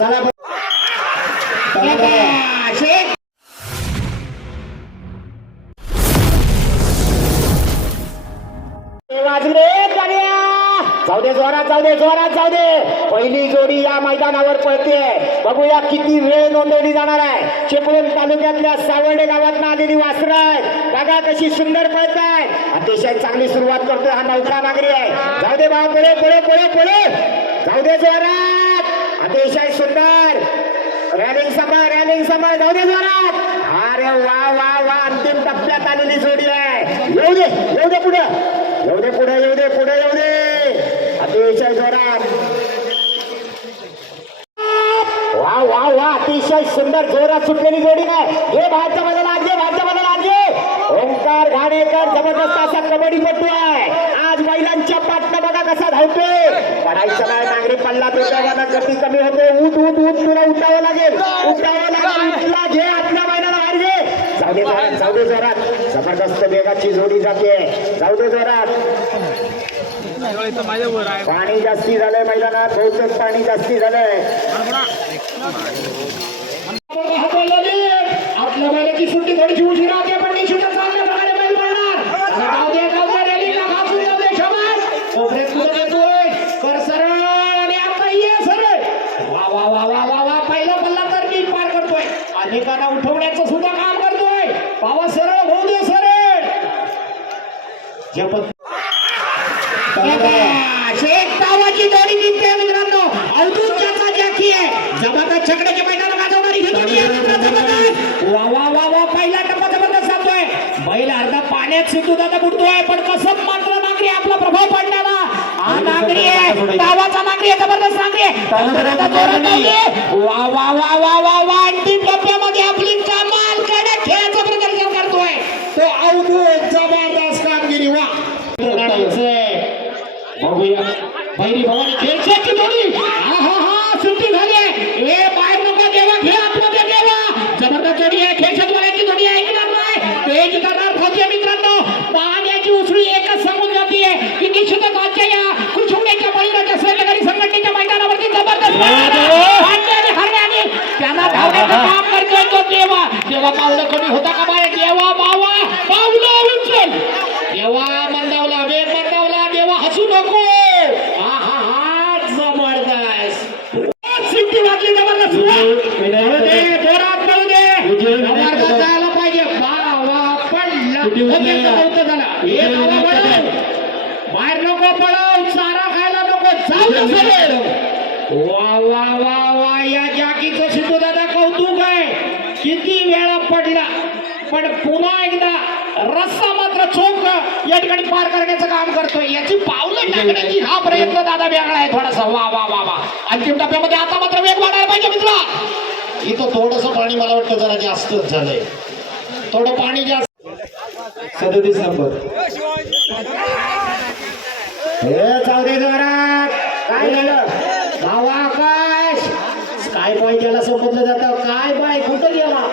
चला. शेख जाऊ दे जोरात जाऊ दे जोरात जाऊ दे. पहिली जोडी या मैदानावर पळते बघूया किती वेळ नोंदवली जाणार आहे. चिपळूण तालुक्यातल्या सावर्डे गावात आलेली वासर आहे बघा कशी सुंदर पळत आहे अतिशय चांगली सुरुवात करतोय हा नौका नागरी आहे. जाऊ दे भाऊ पुढे पुढे पुढे पुढे. जाऊ दे जोरात. अतिशय सुंदर. रॅलिंग समोर रॅलिंग समोर. जाऊ दे जोरात. अरे वा वा वा. अंतिम टप्प्यात आलेली जोडी आहे. येऊ दे येऊ दे पुढे. येऊ दे पुढे येऊ दे पुढे येऊ दे. अतिशय जोरात. वा वा वा. अतिशय सुंदर जोरात सुटलेली जोडी आहे. हे भारतामध्ये लागले आजे लागले ओंकार घाणेकर जबरदस्त असा कबड्डी पटू आहे. आज महिलांच्या पाठनं बघा कसा धावतोय. पडायचं नाही नांगरी पडला तुटावा गती कमी होते. उठ उठ उठ तुला उठावं लागेल. उठावं लागेल. उठला घे आपल्या महिन्याला बाहेर घे. जाऊ दे जोरात जाऊ दे जोरात. जबरदस्त वेगाची जोडी जाते. जाऊ दे जोरात. पाणी जास्ती झालंय मैदानात. बहुतेक पाणी जास्ती झालंय. आपल्या बैलाची सुट्टी थोडीशी उशिरा होते पण निश्चितच चांगल्या प्रकारे बैल पडणार जाऊ दे जाऊ दे रॅलीला घासून जाऊ दे शाबास कोपऱ्यात कुठं येतोय कर सरळ आणि आता ये सरळ वा वा वा वा वा वा पहिला पल्ला तर नीट पार करतोय अनेकांना उठवण्याचं सुद्धा काम करतोय पावा सरळ होऊ दे सरळ जपत शेख तावाची जोडी निघते मित्रांनो. अवधूत ज्याचा जॅकी आहे. जबरदस्त छकड्याच्या गाजवणारी ही जोडी आहे जबरदस्त. वा वा वा वा पहिला टप्पा जबरदस्त बैल अर्धा पाण्यात सिद्धू दादा बुडतोय पण कसं मात्र नागरी आपला प्रभाव पडण्याला हा नागरी आहे तावाचा नागरी आहे जबरदस्त नागरी आहे. वा वा वा वा वा वा अंतिम टप्प्यामध्ये आपली कमाल कडक खेळाचं प्रदर्शन करतोय तो अवधूत जबरदस्त कामगिरी वा बघूया बैरी भवानी खेळची जोडी हा हा हा सुट्टी झाली आहे ए बाहेर नका देवा घे आतमध्ये देवा जबरदस्त जोडी आहे खेळशात वाल्याची जोडी आहे ऐकणार नाही तेज करणार खाते मित्रांनो पाण्याची उसळी एकच सांगून जाते की निश्चितच आजच्या या कुचुंड्याच्या बैलाच्या सहकारी संघटनेच्या मैदानावरती जबरदस्त भांडणे आणि हरण्याने त्यांना धावण्याचं काम करतोय तो देवा देवा पावलं कमी होता का बाय देवा बावा पावलं उचल देवा मंदावला वेग मंदावला देवा हसू नको हा हा हा जबरदस्त सिद्धी वाटली जबरदस्त जाऊ दे जोरात जाऊ दे जबरदस्त जायला पाहिजे वा वा पडला लगेच नव्हतं झाला हे धावा पळव बाहेर नको पळव चारा खायला नको जाऊ दे सरळ वा वा वा वा या जाकीचं सिद्धू दादा कौतुक आहे किती वेळा पडला पण पुन्हा एकदा रस्ता मात्र चोख या ठिकाणी पार करण्याचं काम करतोय याची टाकण्याची हा प्रयत्न दादा वेगळा आहे थोडासा. वा वा वा वा. अंतिम टप्प्यामध्ये आता मात्र वेग वाढायला पाहिजे मित्रा. इथं थोडस पाणी मला वाटतं जरा जास्तच झालंय. थोडं पाणी जास्त. सदतीस नंबर. हे चौधरी जोरात. काय झालं? भावा आकाश. काय बाय त्याला समजलं जातं. काय बाय कुठं गेला?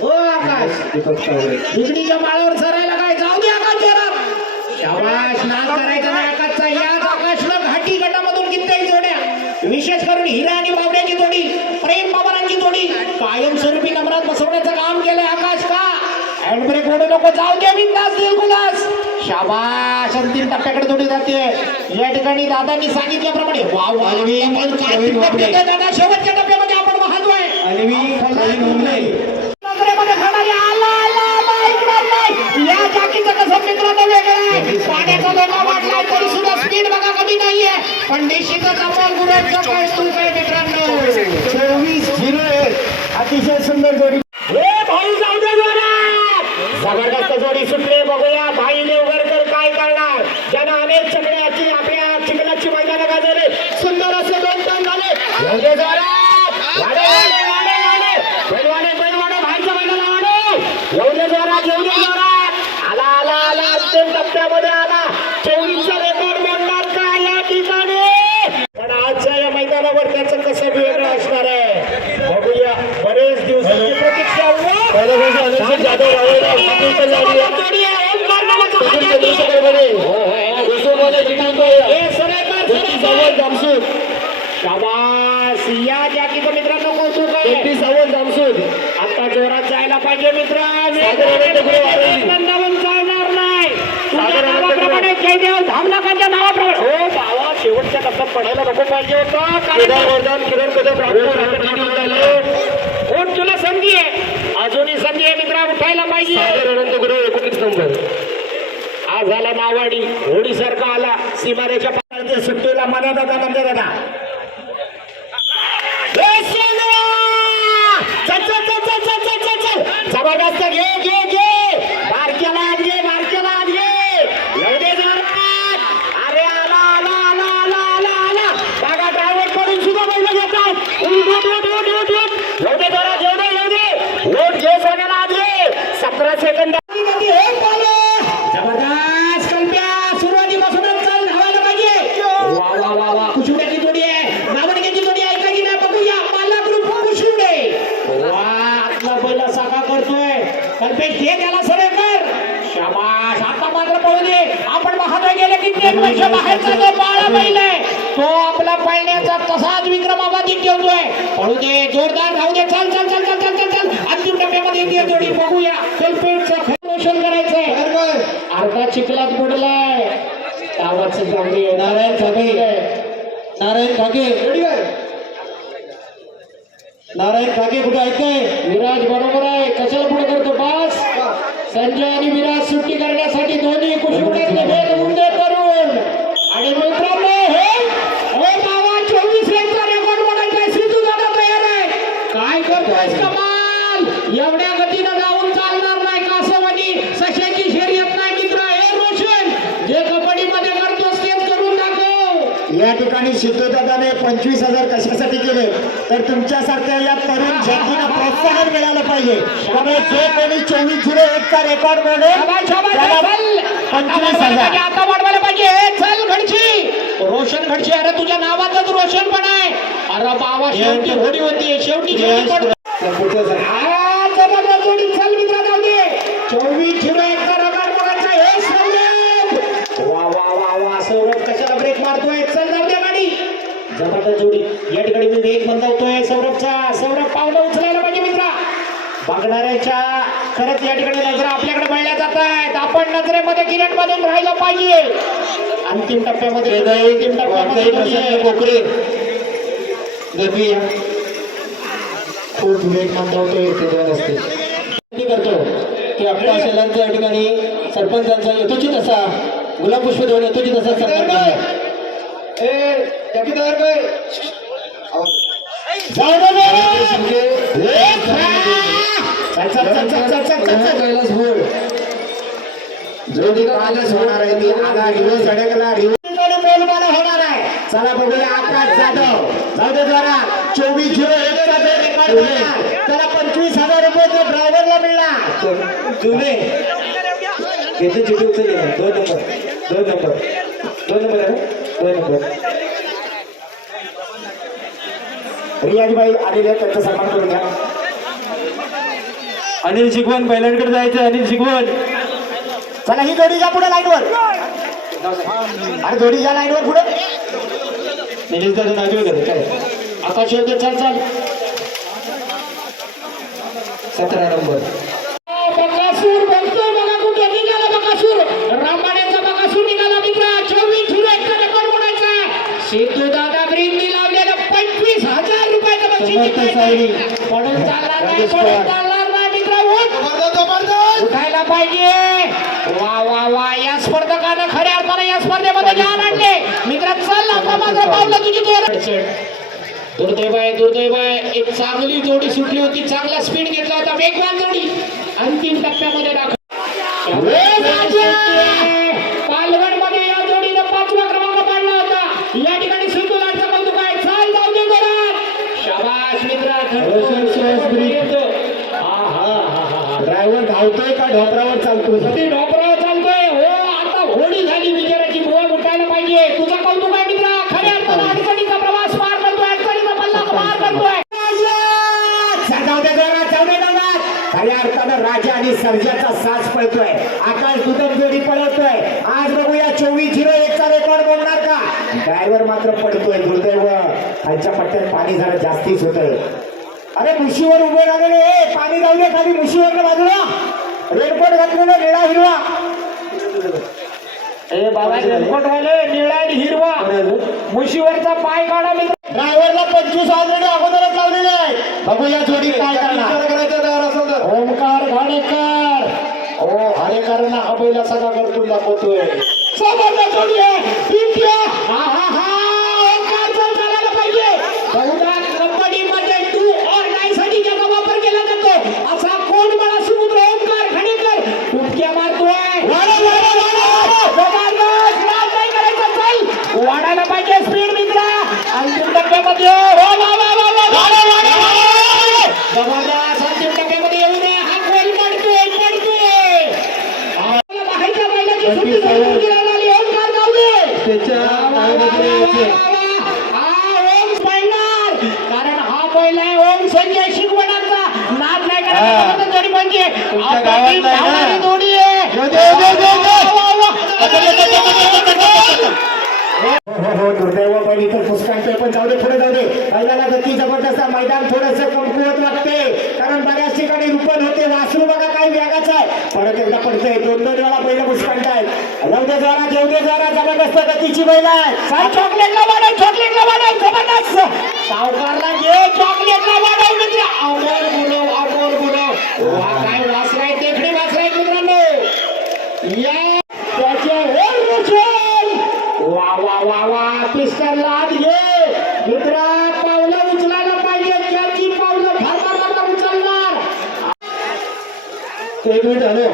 हो आकाश. तावडे बिजलीच्या माळावर सरायला काय? जाऊ दे आकाश जोरात. शाबाश नाद करायचा घाटी गटामधून कित्येक जोड्या विशेष करून हिरा आणि बावड्याची जोडी प्रेम पवारांची जोडी कायमस्वरूपी नंबरात बसवण्याचं काम केलंय आकाश का? हँडब्रेक ओढू नको जाऊ दे बिंदास दिलगुलास शाबाश अंतिम टप्प्याकडे जोडी जाते. या ठिकाणी दादांनी सांगितल्याप्रमाणे वा वा अलवी, शेवटच्या टप्प्यामध्ये आपण वाहतोय. अलवी पण निश्चितच आपण गुरुचं काय मित्रांनो चोवीस झिरो एक. अतिशय सुंदर जोडी हे भाऊ जाऊ दे जोरात जबरदस्त जोडी सुटली बघूया भाई देवगरकर काय करणार ज्यानं अनेक चकड्याची आपल्या चिखलाची मैदानं गाजवली सुंदर असे दोन टन झाले जाऊ दे जोरात वाडे वाडे वाडे वाडे बैलवाडे बैलवाडे भाईच्या मैदाना वाडे येऊ दे जोरात येऊ दे जोरात आला आला आला अंतिम टप्प्यामध्ये आला चोवीसचा रेकॉर्ड मोडणार का या ठिकाणी पण आजच्या या मैदानावर त्याचं कसं वेगळं असणार आहे बघूया बरेच दिवसांची प्रतीक्षा अनिकेत जाधव रावेला सुंदर जोडी आहे. जोडी आहे. ओंकार नावाचा सुंदर हात आहे. दर्शकांमध्ये. विश्वमान्य जिंकून तो हे सरेकर, गोष्टी सरेकर. जवळ जामसूर शाबास या जॅकीचं मित्रांनो कौतुक आहे एमपी सावंत जामसूद आता जोरात जायला पाहिजे मित्र साधारण पुढे वाढवली. नंदावून चालणार नाही तुझ्या साधारण नावाप्रमाणे जयदेव धामनाकांच्या नावाप्रमाणे हो भावा पडायला नको पाहिजे होतं. कारण कदम झाले. कोण तुला संधी आहे? अजूनही संधी आहे मित्रा उठायला पाहिजे. सागर अनंत गुरु एकोणीस नंबर हा झाला नावाडी होडी सारखा आला सीमारेच्या सुट्टीला मनात आता वर्ष बाहेरचा जो बाळा बैल आहे. तो आपला पळण्याचा तसाच विक्रमाबादी ठेवतोय. पळू दे जोरदार धावू दे. चल चल चल चल चल चल. चल अंतिम टप्प्यामध्ये येते जोडी बघूया. कल्पेशचं खरं रोशन करायचंय अर्धा चिखलात बुडलाय. गावाचं चांगली नारायण ठाके नारायण ठाके नारायण ठाके कुठे ऐकताय विराज बरोबर आहे. कशाला पुढे करतो? पास संजय आणि विराज सुट्टी करण्यासाठी दोन्ही करून आणि या ठिकाणी सिद्धदादाने पंचवीस हजार कशासाठी केले? तर तुमच्यासारख्या या तरुण जातीला प्रोत्साहन मिळालं पाहिजे. त्यामुळे जो कोणी चोवीस झिरो रेकॉर्ड शाबास, त्याला चल. आता पंचवीस हजार पाहिजे, चल घडची. रोशन घडची अरे तुझ्या नावातच रोशन पण आहे. अरे बाबा शेवटी होडी होती शेवटी शेवटी पण- हा, जबरदस्त जोडी. चल मित्रा जाऊ दे. चोवीस झिरो एकचा रेकॉर्ड बघायचा हे सौरभ वा वा वा वा सौरभ कशाला ब्रेक मारतोय चल जाऊ दे गाडी जबरदस्त जोडी या ठिकाणी मी वेग मंदावतोय सौरभचा सौरभ पावलं उचलायला पाहिजे मित्रा बघणाऱ्याच्या खरंच या ठिकाणी नजरा आपल्याकडे वळल्या जात आहेत. आपण नजरेमध्ये किरण मधून राहिलं पाहिजे. अंतिम टप्प्यामध्ये अंतिम टप्प्यामध्ये आहे. कोकरे खूप वेग येते दोन असते. करतो. की आपल्या शेलांच्या या ठिकाणी सरपंचांचा यथोचित असा गुलाब पुष्प देऊन यथोचित असा सन्मान केला जाऊ दे कैलास बोल जोडी कालच होणार आहे ती आला रिवर्स अडकला रिवर्स बोलबाला होणार आहे चला बघूया आकाश जाधव जाऊ दे चोवीस झिरो एकचा जो रेकॉर्ड त्याला पंचवीस हजार रुपये तो ड्रायव्हरला मिळणार जुने घेते चिटूकचं घे दोन नंबर दोन नंबर दोन नंबर आहे दोन नंबर रियाजबाई आलेले त्यांचा सन्मान करून घ्या अनिल शिकवण बैलांकडे जायचं अनिल शिकवण चला ही जोडी जा पुढे लाईनवर. अरे जोडी जा लाईनवर पुढे. निलेश दादा नागवे करे काय? आकाश येते चल चल. सतरा नंबर. सिद्धू दादा लावलेलं पंचवीस हजार रुपयाचं बक्षीस. पडून चालणार नाही पडून पवार. चालणार नाही मित्र उठ. उठायला पाहिजे. वा वा वा. या स्पर्धकानं खऱ्या अर्थानं या स्पर्धेमध्ये ज्ञान आणले मित्र चल आता मात्र पावलं तुझी दुर्दैव आहे दुर्दैव आहे एक चांगली जोडी सुटली होती. चांगला स्पीड घेतला होता. वेगवान जोडी. अंतिम टप्प्यामध्ये दाखल. पालघरमध्ये या जोडीनं पाचवा क्रमांक पाडला होता. या ठिकाणी सिंधू लाटचा कौतुक काय चाल जाऊ दे जोरात. शाबाश चालतोय का? ढोपरावर चालतोय. सती ढोपरावर चालतोय. हो आता होडी झाली विचाराची बुवा उठायला पाहिजे. तुझा कौतुक आहे मित्रा. खऱ्या अर्थानं अडचणीचा प्रवास पार करतोय अडचणीचा पल्ला पार करतोय. जाऊ दे जोरात, जाऊ दे जोरात. खऱ्या अर्थानं राजा आणि सर्जाचा साज पळतोय. आकाश दुधम जोडी पळवतोय आज बघूया चोवीस झिरो एकचा रेकॉर्ड बोलणार का? ड्रायव्हर मात्र पडतोय दुर्दैव. खालच्या पट्ट्यात पाणी जरा जास्तीच होत अरे मुशीवर उभे राहिले पाणी जाऊ दे खाली. मुशीवर बाजूला. रेनकोट घातलेला निळा हिरवा. ए बाबा रेनकोटवाले निळा आणि हिरवा. मुशीवरचा पाय काढा मी ड्रायव्हरला पंचवीस ऑलरेडी अगोदरच लावलेले आहे. बघूया जोडी काय करणार. ओमकार घाडेकर. ओ हरेकरांना हा बैल सगळा करतून दाखवतोय. जोडी आहे. हा हा हा ओमकार जर चालायला पाहिजे बहुधा कबड्डीमध्ये टू ऑर नाईन साठी ज्याचा वापर केला जातो असा कोण मला समुद्र ओमकार घाडेकर डुबक्या मारतोय वाडा, वाडा, वाडा! जबरदस्त! लाज नाही करायचं, चल! वाढायला पाहिजे स्पीड मित्रा अंतिम टप्प्यामध्ये हो वा वा वा वा वाडा, वाडा, वाडा! जबरदस्त अंतिम टप्प्यामध्ये येऊ नये हा गोल पडतोय पडतोय बाहेरच्या बैलाची सुट्टी सोडून गेलेला आणि ओमकार गावडे. वा, वा, वा, वा, वा. हा ओम स्पायनर. कारण हा आहे ओम संजय शिकवणाचा नाद नाही करायचा फक्त हो दुर्दैव पण इथं फुसकांचे पण जाऊ दे पुढे जाऊ दे. पहिल्याला गती जबरदस्त मैदान थोडस कमकुवत वाटते कारण बऱ्याच ठिकाणी रुपन होते वासरू बघा काही वेगाच आहे. परत एकदा पडतंय दोन दोन वेळा पहिलं फुसकांत आहे जाऊ दे जरा घेऊ दे जरा जबरदस्त गतीची बैल आहे. साहेब, चॉकलेटला वाढव चॉकलेटला वाढव जबरदस्त. सावकारला घे चॉकलेटला वाढव म्हणजे अमोल गुणव अमोल गुणव वा काय वासराय तेकडे वासराय मित्रांनो. या एक मिनिट हॅलो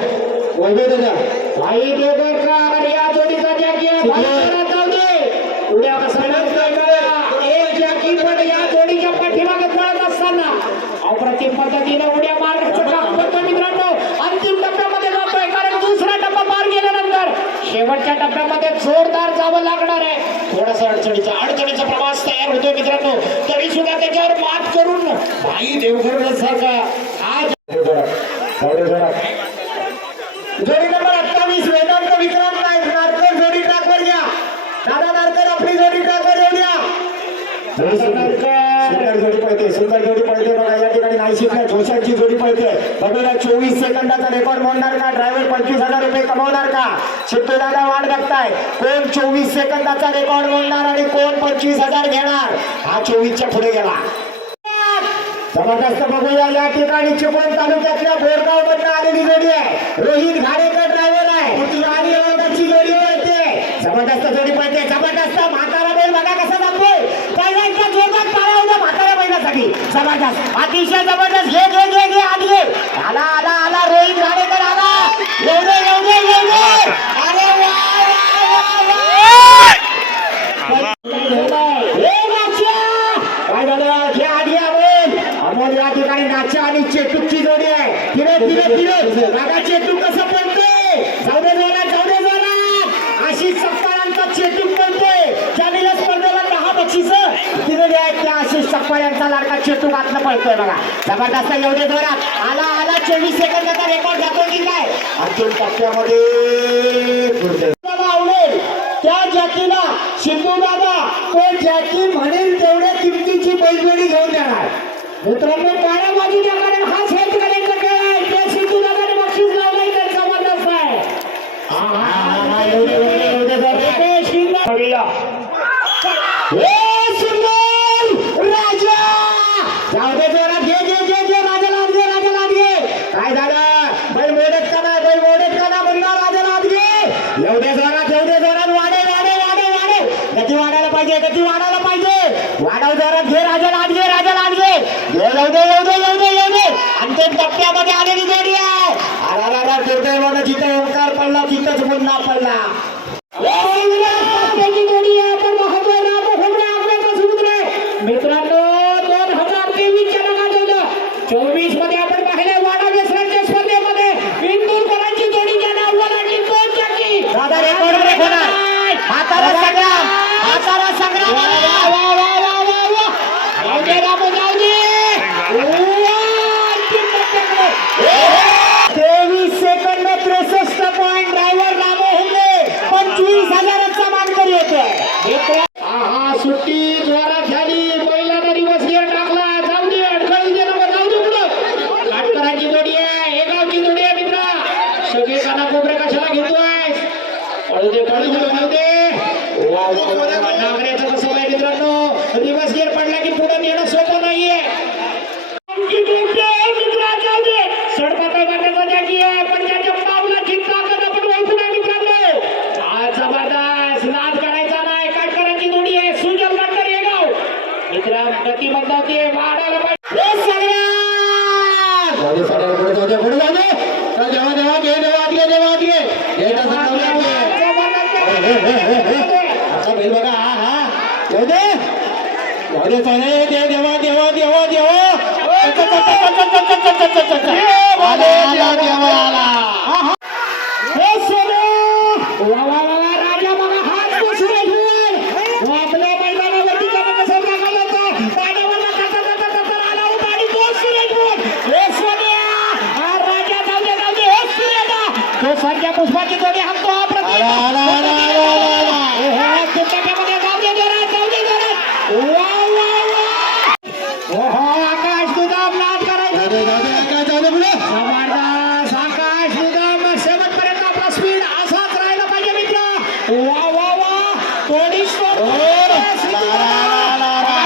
वैभव दादा. भाई देवकर या जोडीचा जॅकी आहे. दे. उद्या कसं नसतं जॅकी पण या जोडीच्या पाठीमागे पळत असताना. अप्रतिम पद्धतीने उड्या मारण्याचं काम करतो मित्रांनो. अंतिम टप्प्यामध्ये जातोय कारण दुसरा टप्पा पार गेल्यानंतर शेवटच्या टप्प्यामध्ये जोरदार जावं लागणार आहे. थोडासा अडचणीचा अडचणीचा प्रवास तयार होतोय मित्रांनो. तरी सुद्धा त्याच्यावर मात करून भाई देवघर सारखा आज जोडी नंबर अठ्ठावीस वेदांत विक्रांत नाईक नारकर जोडी ट्रॅकवर घ्या दादा नारकर आपली जोडी ट्रॅकवर येऊ द्या सुंदर जोडी पळते सुंदर जोडी पळते बघा या ठिकाणी नाही शिकल्या घोषांची जोडी पळते बघूया चोवीस सेकंदाचा रेकॉर्ड मोडणार का ड्रायव्हर पंचवीस हजार रुपये कमवणार का? शिट्टू दादा वाट बघताय. कोण चोवीस सेकंदाचा रेकॉर्ड मोडणार आणि कोण पंचवीस हजार घेणार? हा चोवीसच्या पुढे गेला. जबरदस्त बघूया या ठिकाणी चिपळूण तालुक्यातल्या बोरगाव मधनं आलेली जोडी आहे. रोहित घाडेकर ड्रायव्हर आहे. मोठी गाडी त्याची जोडी पळते जबरदस्त जोडी पळते. जबरदस्त म्हातारा बैल बघा कसा जातोय. पहिल्यांदा जोरदार टाळ्या होता म्हातारा बैलासाठी. जबरदस्त. अतिशय जबरदस्त. घे घे घे घे आत आला आला आला. रोहित घाडेकर आला. या ठिकाणी आणि चेटूकची जोडी आहे चेटूक कसं पडतोय जाऊ दे जोरात जाऊ दे जोरात चेटूक पडतोय ज्याने या स्पर्धेला दहा बक्षीस आहेत त्या आशिष यांचा लाडका चेटूक आतलं पडतोय बघा जबरदस्त एवढे दे जोरात आला आला चोवीस सेकंदाचा रेकॉर्ड जातो की अंतिम टप्प्यामध्ये आवडेल त्या जॅकीला शिंदू दादा तो जॅकी म्हणेल तेवढ्या किमतीची बैलजोडी घेऊन देणार मित्रांनो टाळ्या बाजू जाऊ दे. पुढे जाऊ दे चल देवा देवा घे देवा आत घे देवा आत घे घे टाचा ठेवला आत घे आता बैल बघा हा हा. जाऊ दे. जाऊ दे चाले. दे देवा देवा देवा देवा. आला देवा आला. हा हा. वा वा वा. कोडीश्वर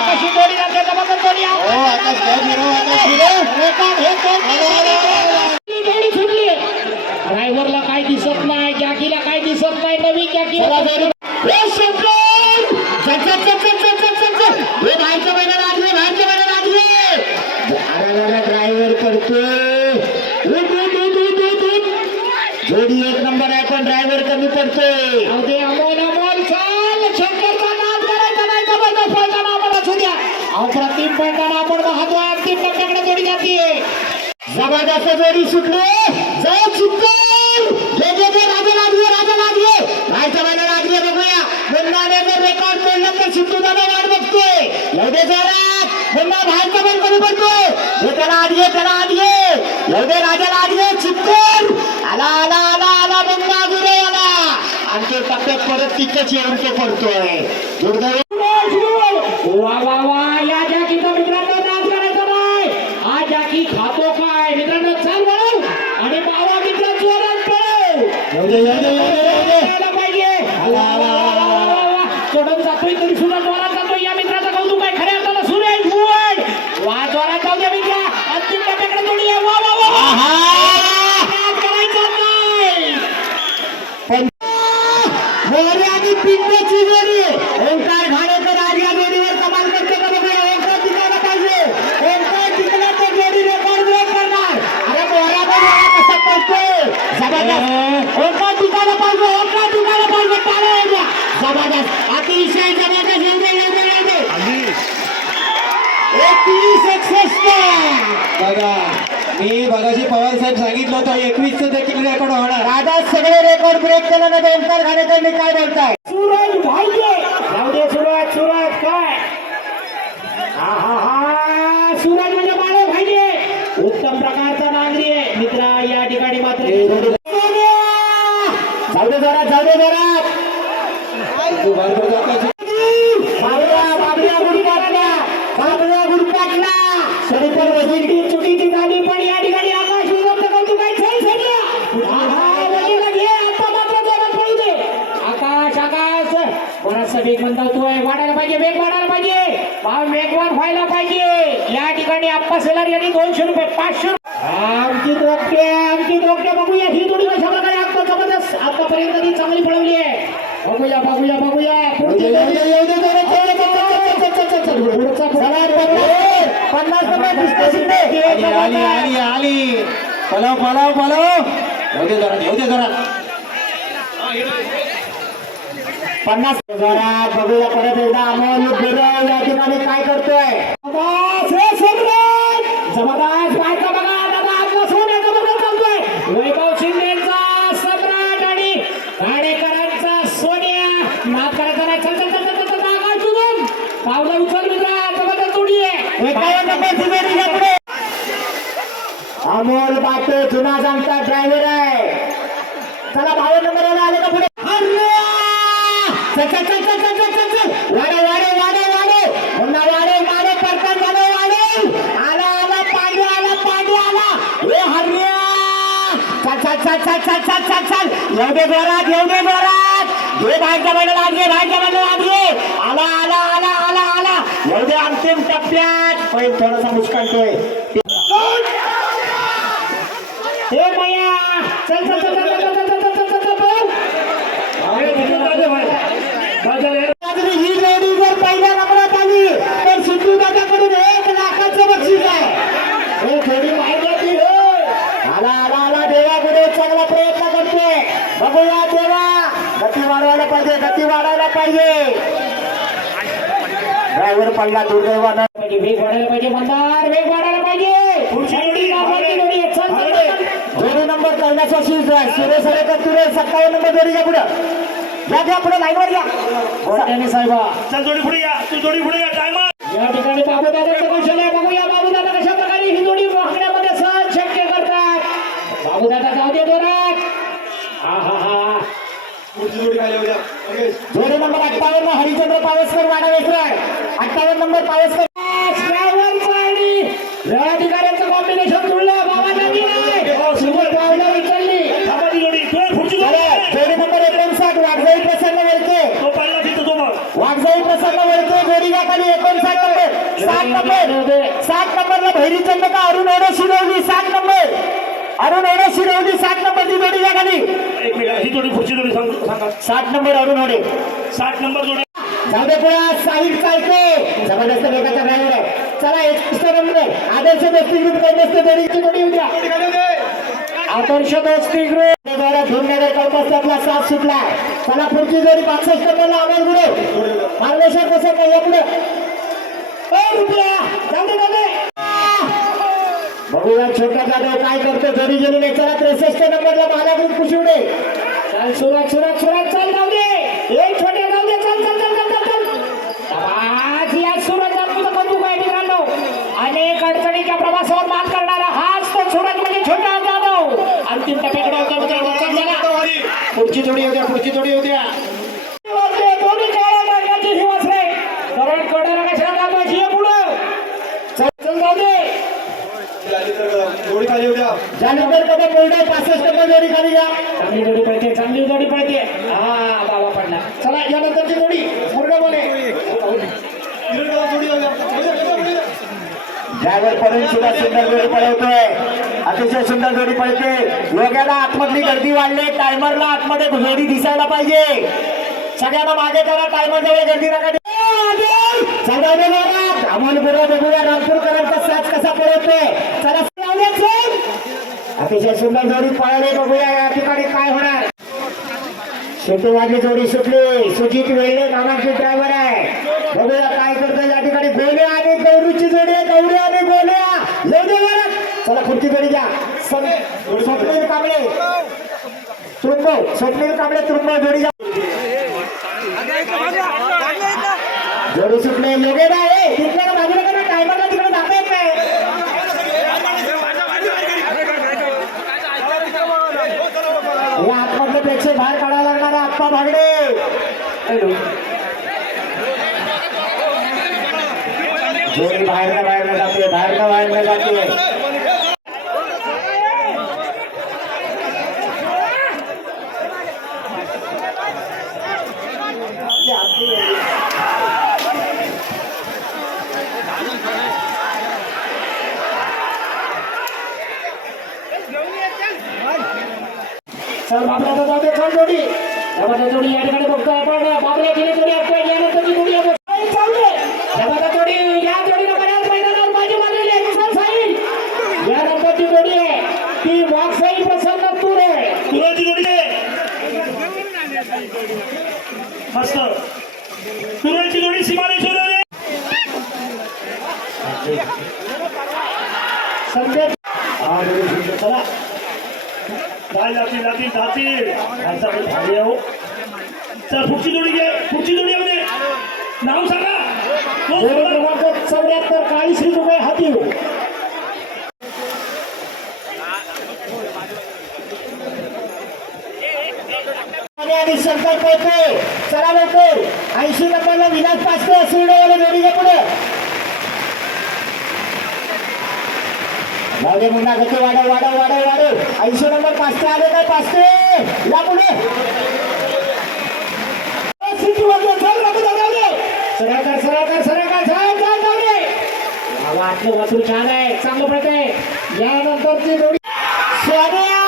कशी कोडी जाते जबरदस्त कोडी ड्रायव्हरला काय दिसत नाही जॅकीला काय दिसत नाही नवीन जॅकी ड्रायव्हर करतोय. एक नंबर आहे पण ड्रायव्हर कमी पडतोय. अमोल अमोल चाल. शंकरचा नाद करायचा नाही जबरदस्त पळताना आपण असू द्या अप्रतिम पळताना आपण पाहतोय अंतिम टप्प्याकडे जोडी जाते. जबरदस्त जोडी सुटले. जय चित्तर. जे जे जे राजा लागले राजा लागले. राजा मला लागले बघूया. पुन्हा जर रेकॉर्ड तोडलं तर सिद्धू दादा वाट बघतोय. एवढे जोरात. पुन्हा बाहेरचा पण कमी पडतोय. हे त्याला आत घे त्याला आत घे. एवढे राजाला आत घे चित्तर. आला आला आला. आला पुन्हा गुरे आला आणि तो टप्प्यात परत तिथंच येऊन तो पडतोय. दुर्दैव वा वा वा. या जॅकीचा मित्रांनो नाच करायचा नाही हा जॅकी खातो काय? मित्रांनो चाल म्हणून आणि बाबा मित्र जोरात पळव. म्हणजे जबरदस्त. अतिशय बघा मी बघाशी पवार साहेब सांगितलं होतं एकवीस देखील रेकॉर्ड होणार. दादा सगळे रेकॉर्ड ब्रेक केलं ना ओंकार घाणेकरनी काय बोलताय? सूरज या ठिकाणी आप्पा सेलार यांनी दोनशे रुपये पाचशे आमची रोपटे आमची रोपटे बघूया ही जोडी कशा प्रकारे आता जबरदस्त आतापर्यंत ती चांगली पळवली आहे. बघूया बघूया बघूया. पन्नास जरा हजार बघूया परत एकदा अमोल या ठिकाणी काय करतोय. चला नंबर आला आले का पुढे? चल चल चल चल चल चल चल चल वाडे वाडे वाडे वाडे. पुन्हा वाडे वाडे झाले वाडे. आला आला पांडू आला पांडू आला. ए हर्या! चल चल चल चल चल चल चल चल एवढे जोरात जोरात. घे घे आला आला आला आला आला. येऊ दे अंतिम टप्प्यात. पण थोडासा मुस्कानतोय पहिला दुर्दैवानं. वेग वाढायला पाहिजे मंदार वेग वाढायला पाहिजे दोन नंबर करण्याचा शिज आहे. सुरेश तुरे सत्तावन्न नंबर पुढे. या घ्या पुढे लाईन वर साहेबा. चल जोडी पुढे या. तू जोडी पुढे या. या ठिकाणी बाबू दादा बाबू दादा कशा प्रकारे ही जोडी वाहण्यामध्ये सहज शक्य करतात. बाबू दादा जाऊ दे दोरात हा हा हा. जोडी नंबर अठ्ठावन्न हरिचंद्र पावसकर वाडा वेसराय. अठ्ठावन्न नंबर पावसकर या ठिकाणचं कॉम्बिनेशन जुळलं बाबा पावलं उचलली. जोडी. जोडी. जोडी नंबर एकोणसाठ. वाघजाई प्रसन्न वळके. तो पहिला तिथं तो मग. वाघजाई प्रसन्न वळके. जोडीच्या खाली एकोणसाठ नंबर. सात नंबर. सात नंबरला भैरीचंद का अरुण ओढे शिरवली? सात नंबर. अरुण ओढे शिरवली. सात नंबरची खाली एक मिनिट. ही जोडी पुढची जोडी सांग सांगा. सात नंबर अरुण ओढे साठ नंबर जोडी. जाऊ साहिब चालतो जबरदस्त वेगाचा ड्रायव्हर आहे. चला एक नंबर आदर्श दोस्ती ग्रुपकडे जोडीची जोडी उद्या उद्या आदर्श दोस्ती ग्रुप द्वारा धुमनगर कळपासला साथ सुटला चला पुढची जोडी पासष्ट नंबरला आवाज पुढे मार्गदर्शक कसं काय? या पुढे. बघूया छोटा जाधव काय करतो. जोडी गेली नाही चला त्रेसष्ट नंबरला मला ग्रुप कुशिवडे चल सुरत सुरत सुरत चाल जाऊ दे. एक छोटे जाऊ दे चल चल चल चल चल चल आज या सुरत जातूचा बंदूक आहे मित्रांनो अनेक अडचणीच्या प्रवासावर मात करणारा हाच तो सुरत म्हणजे छोटा जाधव अंतिम टप्प्याकडे होता मित्रांनो चल चला पुढची जोडी होत्या पुढची जोडी होत्या वाजले, दोन्ही काळ्या मार्गाची ही वासरे कारण कडेला कशाला दाखवायची आहे पुढं चल चल जाऊ दे आली तर जोडी होत्या उद्या जालंधर पासष्ट जोडी खाली घ्या चांगली जोडी पळते चांगली जोडी पळते हा बाबा पडला चला यानंतरची जोडी पूर्ण बोले जोडी उद्या ड्रायव्हर सुद्धा सुंदर जोडी पळवतोय. अतिशय सुंदर जोडी पळते. योग्याला आतमधली गर्दी वाढली. टायमरला आतमध्ये जोडी दिसायला पाहिजे. सगळ्यांना मागे करा. टायमर जवळ गर्दी नका अमोलपूर्व बघूया. रामपूरकरांचा साथ कसा पळवतोय चला अतिशय सुंदर जोडी पळाली. बघूया या ठिकाणी काय होणार. शेवटी वाजली जोडी सुटली. सुजित वेळे नानाजी ड्रायव्हर आहे. बघूया खुर्चीकडे घ्या. स्वप्नील कांबळे. तुरुंग स्वप्नील कांबळे तुरुंग जोडी घ्या. जोडी सुटणे योग्य नाही तिकडे बाजूला टायमरला तिकडे जाता येत नाही या आतमधले पेक्षा बाहेर काढावं लागणार आत्मा भागडे. जोडी बाहेर बाहेर जाते बाहेर बाहेर जाते. तर आपल्या आता जाते खंडोडी त्यामध्ये जोडी या ठिकाणी बघतोय आपण बाजूला केली जोडी आपल्या ऐंशी नंबर पाचशे आले काय पाचशे? या पुढे. सरकार सरकार सरकार आतलं वाचून छान आहे. चांगलं पडत आहे. यानंतरची जोडी. सोन्या!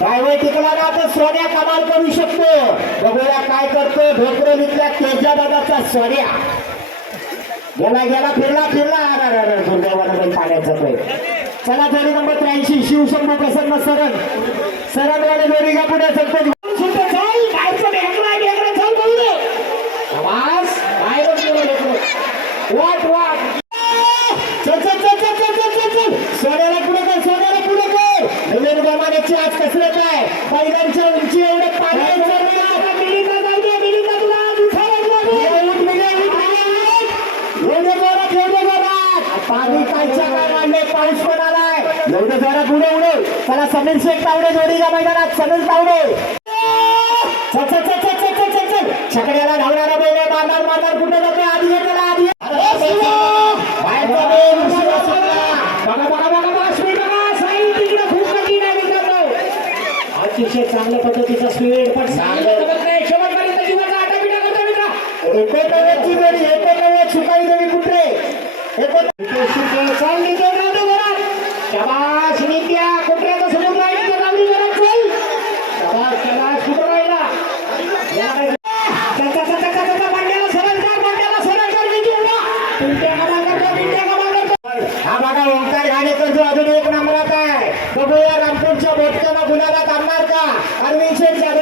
डायवर ना तर सोन्या कमाल करू शकतो. बघूया काय करतो ढोकरोलीतल्या तेजा दादाचा सोन्या. गेला गेला फिरला फिरला. दुर्दैवाला पण पाण्याचा चला जोडी नंबर त्र्याऐंशी शिवशंभू प्रसन्न सरन सरन वाले जोडी का पुढे सरपंच पुढे उडे. चला समीर शेख तावडे जोडीच्या मैदानात. समीर तावडे. छकड्याला धावणारा बैल मारणार मारणार. कुठे जाते आधी त्याला आधी चांगल्या पद्धतीचा स्वीड पण Gracias,